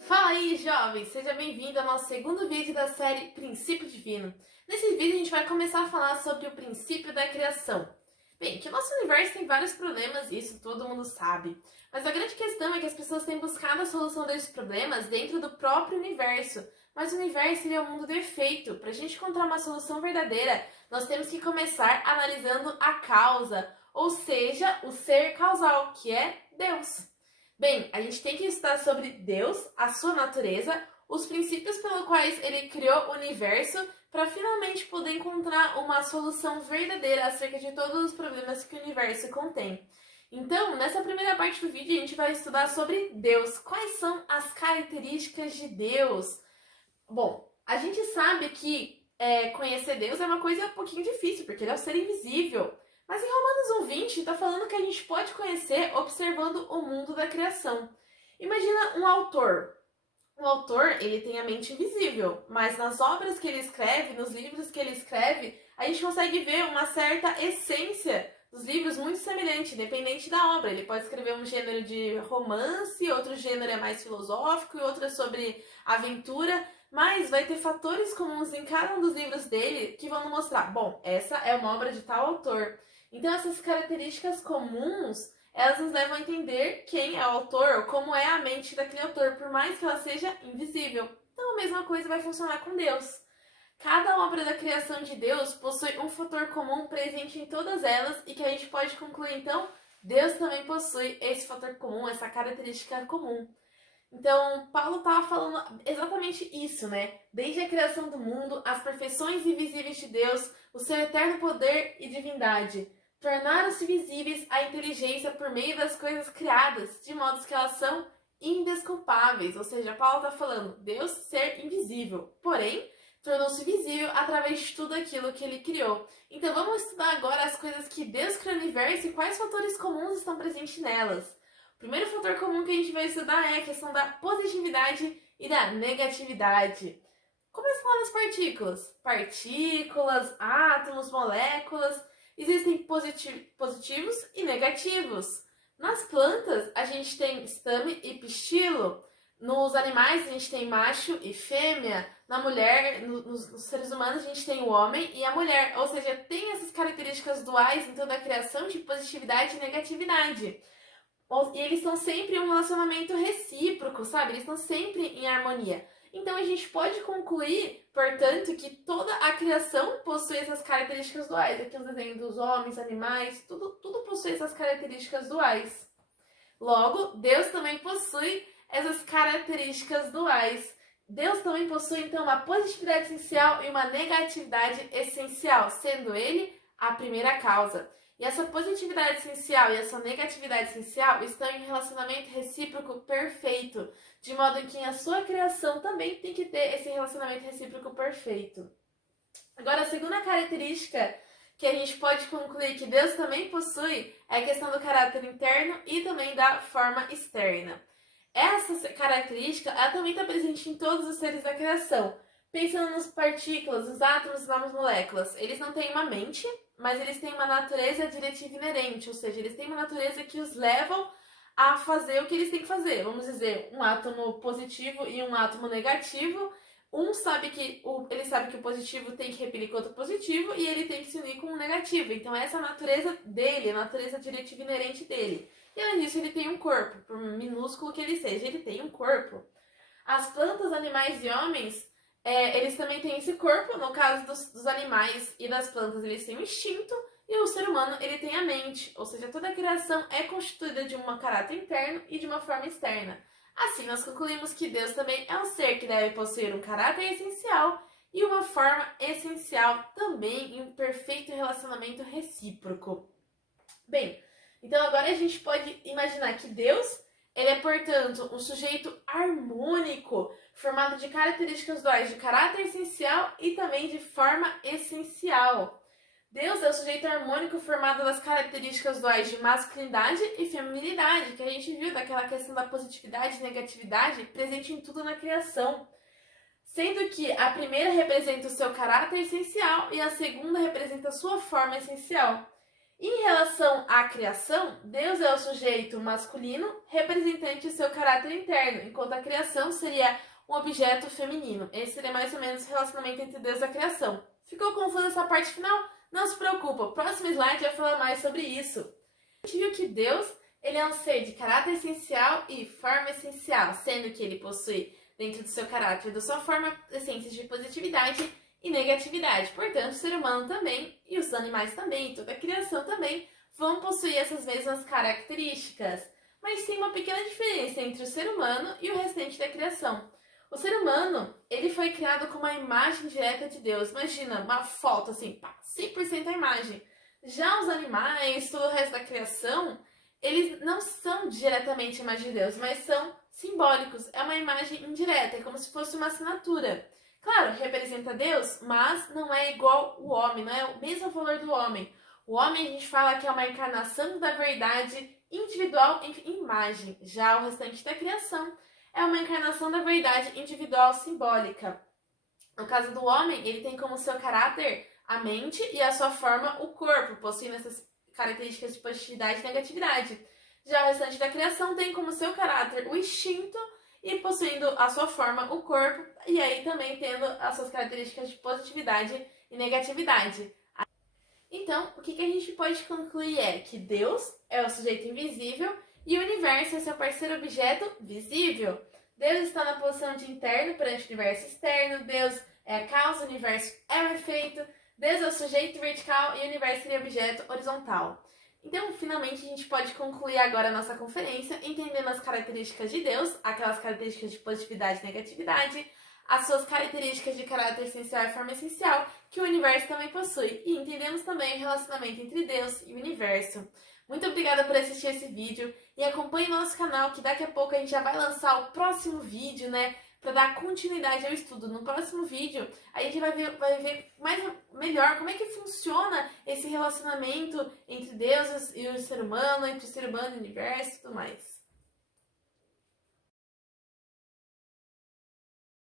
Fala aí, jovens! Seja bem-vindo ao nosso segundo vídeo da série Princípio Divino. Nesse vídeo a gente vai começar a falar sobre o princípio da criação. Bem, que o nosso universo tem vários problemas, e isso todo mundo sabe. Mas a grande questão é que as pessoas têm buscado a solução desses problemas dentro do próprio universo. Mas o universo é um mundo perfeito. Para a gente encontrar uma solução verdadeira, nós temos que começar analisando a causa, ou seja, o ser causal, que é Deus. Bem, a gente tem que estudar sobre Deus, a sua natureza, os princípios pelos quais ele criou o universo, para finalmente poder encontrar uma solução verdadeira acerca de todos os problemas que o universo contém. Então, nessa primeira parte do vídeo, a gente vai estudar sobre Deus. Quais são as características de Deus? Bom, a gente sabe que conhecer Deus é uma coisa um pouquinho difícil, porque ele é um ser invisível. Mas em Romanos 1:20 está falando que a gente pode conhecer observando o mundo da criação. Imagina um autor. O autor, ele tem a mente invisível, mas nas obras que ele escreve, nos livros que ele escreve, a gente consegue ver uma certa essência dos livros muito semelhante, independente da obra. Ele pode escrever um gênero de romance, outro gênero é mais filosófico e outro é sobre aventura, mas vai ter fatores comuns em cada um dos livros dele que vão mostrar, bom, essa é uma obra de tal autor. Então essas características comuns, elas nos levam a entender quem é o autor ou como é a mente daquele autor, por mais que ela seja invisível. Então a mesma coisa vai funcionar com Deus. Cada obra da criação de Deus possui um fator comum presente em todas elas e que a gente pode concluir, então, Deus também possui esse fator comum, essa característica comum. Então, Paulo estava falando exatamente isso, né? Desde a criação do mundo, as perfeições invisíveis de Deus, o seu eterno poder e divindade, tornaram-se visíveis a inteligência por meio das coisas criadas, de modo que elas são indesculpáveis. Ou seja, Paulo está falando Deus ser invisível, porém, tornou-se visível através de tudo aquilo que ele criou. Então, vamos estudar agora as coisas que Deus criou no universo e quais fatores comuns estão presentes nelas. O primeiro fator comum que a gente vai estudar é a questão da positividade e da negatividade. Começa lá nas partículas. Partículas, átomos, moléculas. Existem positivos e negativos. Nas plantas, a gente tem estame e pistilo. Nos animais, a gente tem macho e fêmea. Na mulher, nos seres humanos, a gente tem o homem e a mulher. Ou seja, tem essas características duais em toda a criação de positividade e negatividade. E eles estão sempre em um relacionamento recíproco, sabe? Eles estão sempre em harmonia. Então a gente pode concluir, portanto, que toda a criação possui essas características duais. Aqui os desenhos dos homens, animais, tudo possui essas características duais. Logo, Deus também possui essas características duais. Deus também possui, então, uma positividade essencial e uma negatividade essencial, sendo ele a primeira causa. E essa positividade essencial e essa negatividade essencial estão em relacionamento recíproco perfeito, de modo que a sua criação também tem que ter esse relacionamento recíproco perfeito. Agora, a segunda característica que a gente pode concluir que Deus também possui é a questão do caráter interno e também da forma externa. Essa característica ela também está presente em todos os seres da criação. Pensando nas partículas, nos átomos e nas moléculas, eles não têm uma mente, mas eles têm uma natureza diretiva inerente, ou seja, eles têm uma natureza que os levam a fazer o que eles têm que fazer. Vamos dizer, um átomo positivo e um átomo negativo. Ele sabe que o positivo tem que repelir com outro positivo e ele tem que se unir com o negativo. Então essa é a natureza dele, a natureza diretiva inerente dele. E além disso, ele tem um corpo, por minúsculo que ele seja, ele tem um corpo. As plantas, animais e homens, eles também têm esse corpo. No caso dos animais e das plantas, eles têm um instinto, e o ser humano ele tem a mente, ou seja, toda a criação é constituída de um caráter interno e de uma forma externa. Assim, nós concluímos que Deus também é um ser que deve possuir um caráter essencial e uma forma essencial também em um perfeito relacionamento recíproco. Bem, então agora a gente pode imaginar que Deus, ele é, portanto, um sujeito harmônico, formado de características duais de caráter essencial e também de forma essencial. Deus é o sujeito harmônico formado das características duais de masculinidade e feminilidade, que a gente viu daquela questão da positividade e negatividade presente em tudo na criação. Sendo que a primeira representa o seu caráter essencial e a segunda representa a sua forma essencial. Em relação a criação, Deus é o sujeito masculino, representante do seu caráter interno, enquanto a criação seria um objeto feminino. Esse seria mais ou menos o relacionamento entre Deus e a criação. Ficou confusa essa parte final? Não se preocupa, o próximo slide vai falar mais sobre isso. A gente viu que Deus ele é um ser de caráter essencial e forma essencial, sendo que ele possui dentro do seu caráter, da sua forma, essências de positividade e negatividade. Portanto, o ser humano também, e os animais também, toda a criação também, vão possuir essas mesmas características. Mas tem uma pequena diferença entre o ser humano e o restante da criação. O ser humano, ele foi criado com uma imagem direta de Deus. Imagina, uma foto assim, pá, 100% a imagem. Já os animais, todo o resto da criação, eles não são diretamente a imagem de Deus, mas são simbólicos. É uma imagem indireta, é como se fosse uma assinatura. Claro, representa Deus, mas não é igual o homem, não é o mesmo valor do homem. O homem a gente fala que é uma encarnação da verdade individual em imagem. Já o restante da criação é uma encarnação da verdade individual simbólica. No caso do homem, ele tem como seu caráter a mente e a sua forma o corpo, possuindo essas características de positividade e negatividade. Já o restante da criação tem como seu caráter o instinto e possuindo a sua forma o corpo, e aí também tendo as suas características de positividade e negatividade. Então, o que a gente pode concluir é que Deus é o sujeito invisível e o universo é seu parceiro objeto visível. Deus está na posição de interno perante o universo externo, Deus é a causa, o universo é o efeito, Deus é o sujeito vertical e o universo seria objeto horizontal. Então, finalmente, a gente pode concluir agora a nossa conferência entendendo as características de Deus, aquelas características de positividade e negatividade, as suas características de caráter essencial e forma essencial, que o universo também possui. E entendemos também o relacionamento entre Deus e o universo. Muito obrigada por assistir esse vídeo e acompanhe nosso canal, que daqui a pouco a gente já vai lançar o próximo vídeo, né? Para dar continuidade ao estudo. No próximo vídeo, a gente vai ver melhor como é que funciona esse relacionamento entre Deus e o ser humano, entre o ser humano e o universo e tudo mais.